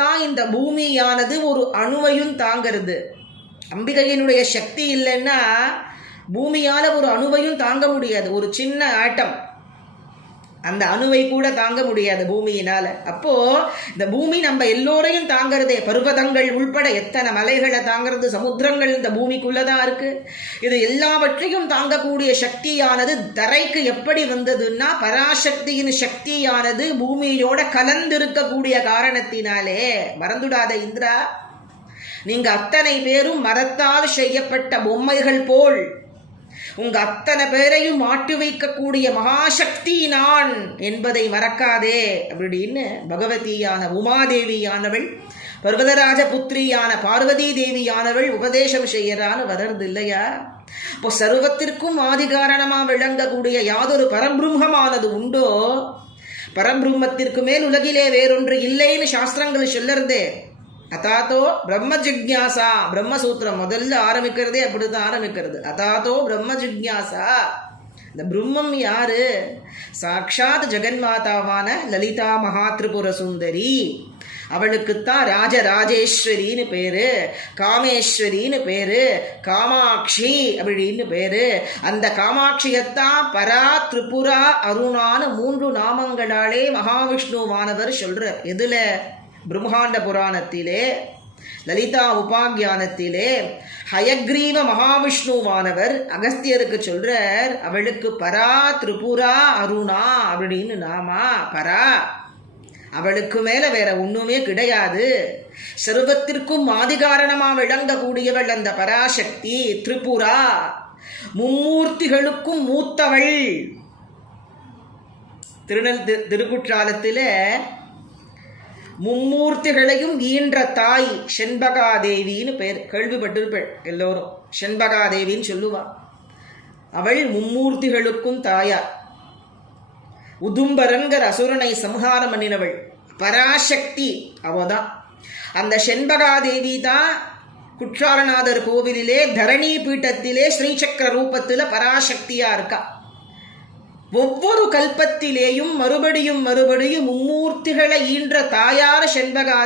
தான் இந்த பூமியானது ஒரு அணுவையும் தாங்கிறது. அம்பிகையினுடைய சக்தி இல்லைன்னா பூமியால ஒரு அணுவையும் தாங்க முடியாது. ஒரு சின்ன ஆட்டம், அந்த அணுவை கூட தாங்க முடியாது பூமியினால. அப்போ இந்த பூமி நம்ம எல்லோரையும் தாங்கிறதே. பர்வதங்கள் உள்பட எத்தனை மலைகளை தாங்கிறது, சமுத்திரங்கள் இந்த பூமிக்குள்ளதான் இருக்கு. இது எல்லாவற்றையும் தாங்கக்கூடிய சக்தியானது தரைக்கு எப்படி வந்ததுன்னா பராசக்தியின் சக்தியானது பூமியோட கலந்திருக்கக்கூடிய காரணத்தினாலே. மறந்துடாத இந்திரா, நீங்க அத்தனை பேரும் மரத்தால் செய்யப்பட்ட பொம்மைகள் போல். உங்க அத்தனை பேரையும் மாட்டி வைக்கக்கூடிய மகாசக்தி நான் என்பதை மறக்காதே அப்படின்னு பகவதியான உமாதேவியானவள், பர்வதராஜ புத்திரியான பார்வதி தேவியானவள் உபதேசம் செய்யறான்னு வளர்ந்து இல்லையா? இப்போ சர்வத்திற்கும் ஆதிகாரணமா விளங்கக்கூடிய யாதொரு பரபிரம்மமானது உண்டோ, பரபிரம்மத்திற்கு மேல் உலகிலே வேறொன்று இல்லைன்னு சாஸ்திரங்கள் சொல்லறதே. அதாத்தோ பிரம்ம ஜிக்ஞாசா, பிரம்மசூத்திரம் முதல்ல ஆரம்பிக்கிறதே அப்படிதான் ஆரம்பிக்கிறது. அதாத்தோ பிரம்ம ஜிக்ஞாசா. இந்த பிரம்மம் யாரு? சாட்சாத் ஜெகன்மாதாவான லலிதா மகாத்ரிபுர சுந்தரி. அவளுக்குத்தான் ராஜராஜேஸ்வரின்னு பேரு, காமேஸ்வரின்னு பேரு, காமாட்சி அப்படின்னு பேரு. அந்த காமாட்சியத்தான் பரா, திரிபுரா, அருணான்னு 3 நாமங்களாலே மகாவிஷ்ணுவானவர் சொல்ற. எதுல? பிரம்மாண்ட புராணத்திலே, லலிதா உபாக்கியானத்திலே ஹயக்ரீவ மகாவிஷ்ணுவானவர் அகஸ்தியருக்கு சொல்றார், அவளுக்கு பரா, திரிபுரா, அருணா அப்படின்னு நாமா. பரா, அவளுக்கு மேல வேற ஒண்ணுமே கிடையாது. சர்வத்திற்கும் ஆதிகாரணமா விளங்கக்கூடியவள் அந்த பராசக்தி. திரிபுரா, மும்மூர்த்திகளுக்கும் மூத்தவள். திருக்குற்றாலத்தில மும்மூர்த்திகளையும் ஈன்ற தாய் செண்பகாதேவின்னு பேர். கேள்விப்பட்டிருப்பேள் எல்லோரும். செண்பகாதேவின்னு சொல்லுவா. அவள் மும்மூர்த்திகளுக்கும் தாயார். உதும்பரன்கிற அசுரனை சம்ஹாரம் பண்ணினவள் பராசக்தி அவதான். அந்த செண்பகாதேவி தான் குற்றாலநாதர் கோவிலிலே தரணி பீட்டத்திலே ஸ்ரீசக்கர ரூபத்துல பராசக்தியா இருக்கா. ஒவ்வொரு கல்பத்திலேயும் மறுபடியும் மும்மூர்த்திகளை ஈன்ற தாயார் செண்பகா